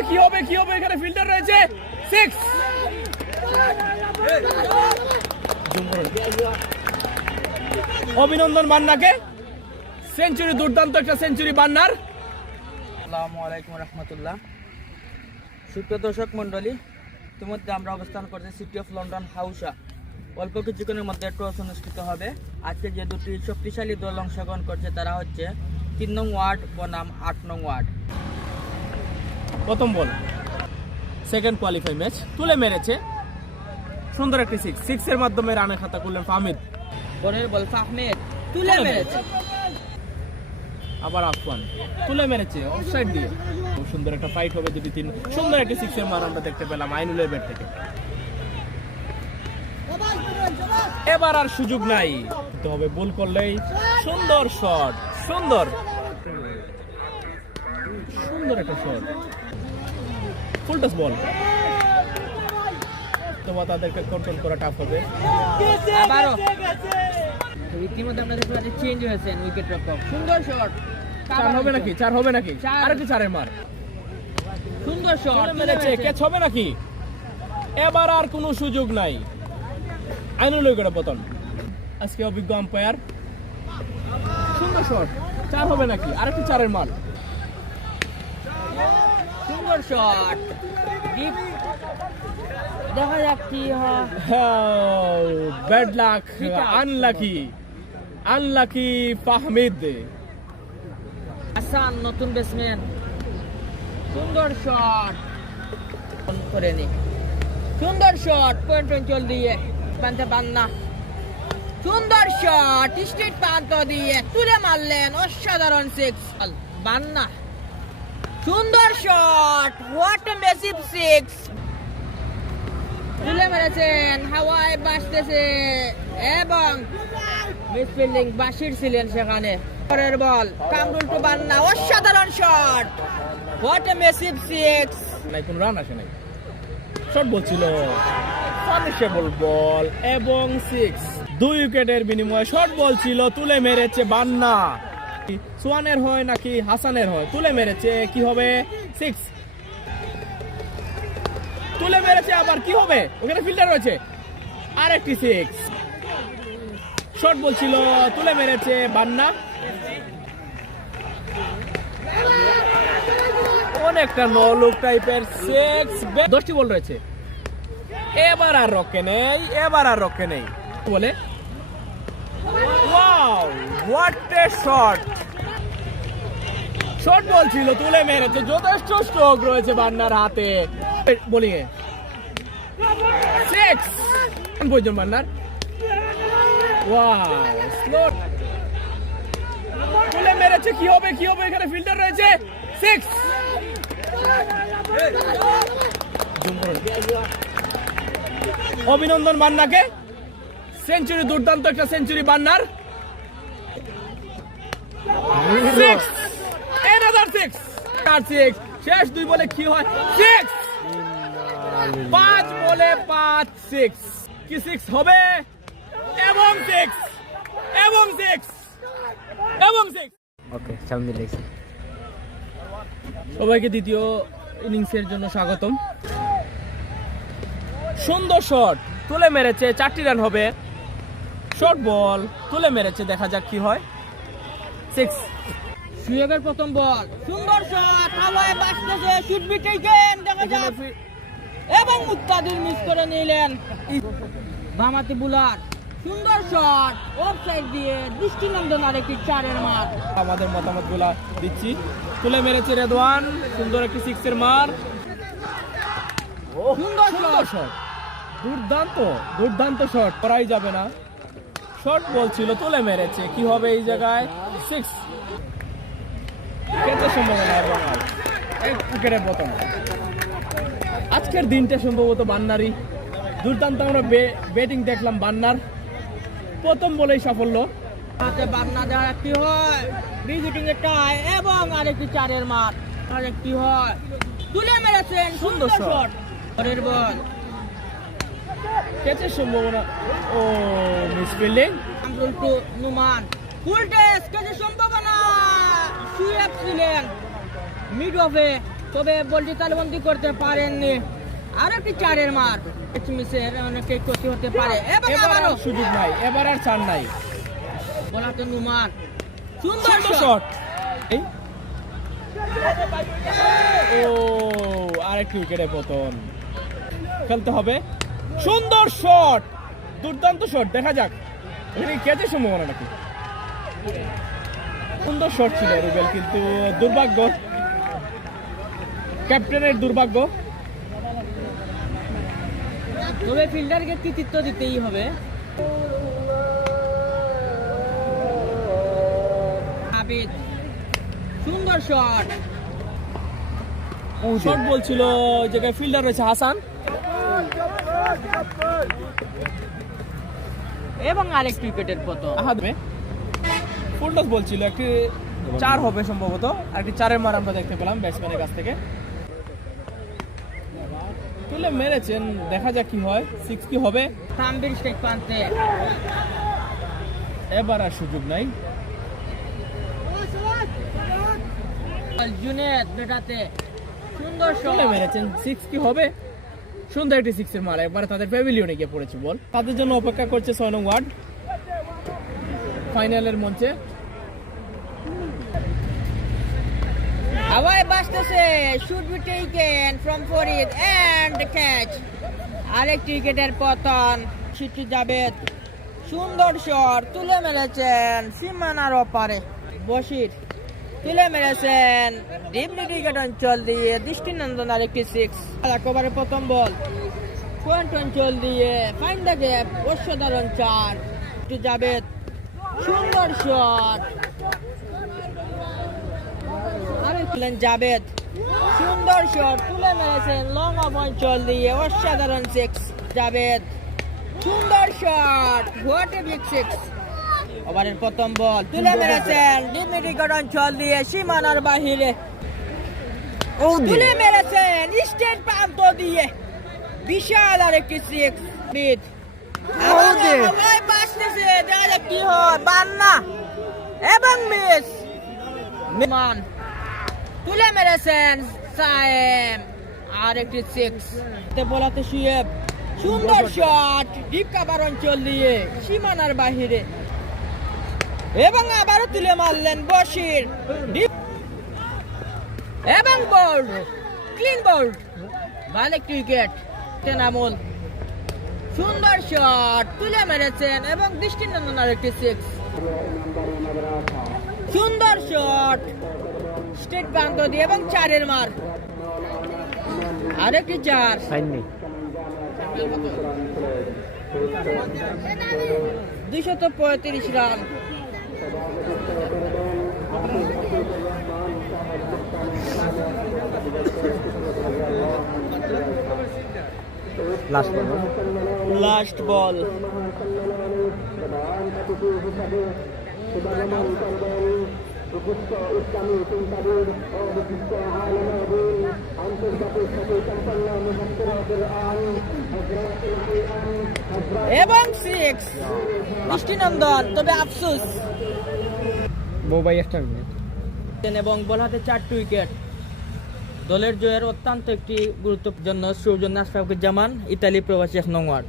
মেরেছে, কি হবে কি হবে, এখানে ফিল্ডার রয়েছে, সিক্স। অভিনন্দন বান্নাকে, সেঞ্চুরি, দুর্দান্ত একটা সেঞ্চুরি বান্নার। আসসালামু আলাইকুম রহমতুল্লাহ। সুপ্রিয় দর্শক মন্ডলী, ইতিমধ্যে আমরা অবস্থান করছি সিটি অফ লন্ডন হাউসা। অল্প কিছুক্ষণের মধ্যে টস অনুষ্ঠিত হবে। আজকে যে দুটি শক্তিশালী দল অংশগ্রহণ করছে তারা হচ্ছে 3 নং ওয়ার্ড বনাম 8 নং ওয়ার্ড। প্রথম বল, সেকেন্ড কোয়ালিফাই ম্যাচ, তুলে মেরেছে সুন্দর একটি সিক্স, সিক্সের মাধ্যমে রানের খাতা করলেন ফাহমিদ। পরের বল ফাহমিদ তুলে মেরেছে, আবার আফওয়ান তুলে মেরেছে অফসাইড দিয়ে। খুব সুন্দর একটা ফাইট হবে যদি তিন, সুন্দর একটা সিক্সের মার আমরা দেখতে পেলাম আইনুলের ব্যাট থেকে। এবার আর সুযোগ নাই, তবে বল করলেই সুন্দর শট, সুন্দর সুন্দর একটা শট, ফুল টাচ বল, তোমার তাদেরকে কন্ট্রোল করা টাফ হবে। আবারও ইতিমধ্যে আমরা দেখলাম যে চেঞ্জ হয়েছে উইকেট রক্ষক। সুন্দর শট, চার হবে নাকি, চার হবে নাকি, আর কি চারের মার, সুন্দর শট মেরেছে, ক্যাচ হবে নাকি? এবার আর কোনো সুযোগ নাই, আইনুল উইকেটে পতন। আজকে অভিজ্ঞ আম্পায়ার, সুন্দর শট, চার হবে নাকি, আরেকটি চারের মার, সুন্দর শট, ডিপ, দেখা যাক কি হয়। Bad luck, unlucky, unlucky Fahmid. Hasan নতুন ব্যাটসম্যান, সুন্দর শট করে নি, সুন্দর শট পয়েন্ট অঞ্চল দিয়ে পান্তে বান্না, সুন্দর শট স্ট্রেট প্রান্ত দিয়ে তুলে মারলেন, অসাধারণ সিক্স বান্না, সুন্দর shot, what a massive six, তুলে মেরেছেন, হাওয়ায় বাসতেছে এবং মিডফিল্ডিং বাসির ছিলেন সেখানে। পরের বল কামরুল টু বান্না, অসাধারণ shot, what a massive six. নাই কোনো রান আসে নাই, শর্ট বল ছিল, পানিশেবল বল এবং সিক্স। 2 উইকেটের বিনিময়ে শর্ট বল ছিল, তুলে মেরেছে বান্না। সোয়ানের হয় নাকি হাসানের হয়, তুলে মেরেছে, কি হবে, সিক্স। তুলে মেরেছে, আবার কি হবে, ওখানে ফিল্ডার রয়েছে, আরেকটি সিক্স। শর্ট বল ছিল, তুলে মেরেছে বান্না। অনেকটা নো লুক টাইপের সিক্স। 10টি বল রয়েছে, এবার আর রক্ষে নেই, এবার আর রক্ষে নেই বলে। Wow, what a shot, short ball ছিল, তুলে মেরেছে, যথেষ্ট স্ট্রোক রয়েছে বান্নার হাতে। বোলিং এ সিক্স, প্রয়োজন বান্নার। ওয়াও, স্লো, তুলে মেরেছে, কি হবে কি হবে, এখানে ফিল্ডার রয়েছে, সিক্স। অভিনন্দন বান্নাকে, সেঞ্চুরি, দুর্দান্ত একটা সেঞ্চুরি বান্নার। সিক্স, another six, আর সিক্স, শেষ 2 বলে কি হয়, সিক্স। 5 বলে 5 সিক্স, কি সিক্স হবে, এবং সিক্স, এবং সিক্স, এবং সিক্স। ওকে, সামনে দেখছি। সবাইকে দ্বিতীয় ইনিংসের জন্য স্বাগতম। সুন্দর শট, তুলে মেরেছে, 4টি রান হবে। শর্ট বল, তুলে মেরেছে, দেখা যাক কি হয়, সিক্স। সুয়েবের প্রথম বল, সুন্দর শট, হাওয়ায় বাসতেছে, শুড বি টেকেন, দেখা যাক, এবং মুত্তাদির মিস করে নিলেন বামাতি বুলার। সুন্দর শট, অফসাইড দিয়ে দৃষ্টিনন্দন আরেকটি চারের মার। আমাদের মতামত গুলা দিচ্ছি। তুলে মেরেছে রেদওয়ান, সুন্দর একটি সিক্সের মার, সুন্দর শট, দুর্দান্ত দুর্দান্ত শট, করাই যাবে না। শর্ট বল ছিল, তুলে মেরেছে, কি হবে এই জায়গায়, সিক্স। ক্যাচের সম্ভাবনা এবং এক উইকেটের পতন। আজকের দিনটা সম্ভবত বান্নারই, দুর্দান্ত আমরা ব্যাটিং দেখলাম বান্নার, প্রথম বলেই সাফল্য। হাতে বান্না দেওয়ার একটি হয়, ভিজিটিং এর টাই এবং আরেকটি চারের মার, আরেকটি হয়, তুলে মেরেছেন, সুন্দর শট। পরের বল ক্যাচের সম্ভাবনা, ও miss fielding, Kamrul to Numan, full toss, ক্যাচের সম্ভাবনা, সুয়েব ছিলেন মিড অফে, তবে বলটি তালবন্দি করতে পারেননি। আর একটি চারের মার, মিসের অনেকে ক্ষতি হতে পারে। এবং এবার আবারও আর সুযোগ নাই, এবার আর চার নাই। বলাতে নুমান, সুন্দর সুন্দর শট। শট। এই ও আরেকটি উইকেটে পতন। খেলতে হবে। সুন্দর শট, দুর্দান্ত শট। দেখা যাক এখানে ক্যাচের সম্ভাবনা নাকি। সুন্দর শট ছিল রুবেল, কিন্তু দুর্ভাগ্য, ক্যাপ্টেনের দুর্ভাগ্য। তবে ফিল্ডারকে কৃতিত্ব দিতেই হবে। আবিদ, সুন্দর শট। শট বলছিল ওই জায়গায় ফিল্ডার রয়েছে হাসান। এবং আরেকটি উইকেটের পতন। আহাদমে ফুল টস বলছিল, একটি চার হবে সম্ভবত। একটি চারের মার আমরা দেখতে পেলাম ব্যাটসম্যানের কাছ থেকে। তুলে মেরেছেন, দেখা যাক কি হয়, সিক্স কি হবে। তানভীর স্টেক প্রান্তে, এবার আর সুযোগ নাই। জুনেদ বেটাতে সুন্দর শট। তুলে মেরেছেন, সিক্স কি হবে। সুন্দর একটি সিক্সের মার, একবার তাদের প্যাভিলিয়নে গিয়ে পড়েছে বল। তাদের জন্য অপেক্ষা করছে 6 নং ওয়ার্ড ফাইনালের মঞ্চে। হাওয়ায় বাজতেছে, should be taken from Farid end catch. আরেকটি উইকেটের পতন। সিটি জাবেদ, সুন্দর শট, তুলে মেরেছেন সীমানার ওপারে। বশির তুলে মেরেছেন ডিপ মিড উইকেট অঞ্চল দিয়ে। দৃষ্টিনন্দন আরেকটি সিক্স। একেবারে প্রথম বল পয়েন্ট অঞ্চল দিয়ে ফাইন দ্য গ্যাপ, অসাধারণ চার। সিটি জাবেদ, সুন্দর শট। জাবেদ, সুন্দর শট, তুলে মেরেছেন লং অফ অঞ্চল দিয়ে, অসাধারণ সিক্স। জাবেদ, সুন্দর shot, what a big six. ওভারের প্রথম বল তুলে মেরেছেন ডিপ মিড উইকেট অঞ্চল দিয়ে, সীমানার বাহিরে তুলে মেরেছেন স্টেট প্রান্ত দিয়ে, বিশাল আরেকটি সিক্স। বিট বাঁচতেছে, দেখা যাক কি হয়। বান্না এবং মিস। মান তুলে মেরেছেন সায়েম, আর একটি সিক্স। বলাতে শুয়েব, সুন্দর শট, ডিপ কাভার অঞ্চল দিয়ে, সীমানার বাহিরে। এবং আবারও তুলে মারলেন বশির, ডিপ এবং বোল্ড, ক্লিন বোল্ড, ভালো একটি উইকেট। তেনামুল, সুন্দর শট, তুলে মেরেছেন এবং দৃষ্টিনন্দন আর একটি সিক্স। সুন্দর শট, স্টেট প্রান্ত দিয়ে এবং চারের মার, আরেকটি চার। 235 রান। লাস্ট বল। এবং সিক্স, দৃষ্টিনন্দন। তবে আফসোস, এবং বল হাতে 4টি উইকেট। দলের জয়ের অত্যন্ত একটি গুরুত্বপূর্ণ সৌজন্য আশরাফুজ্জামান, ইতালি প্রবাসী 1 নং ওয়ার্ড।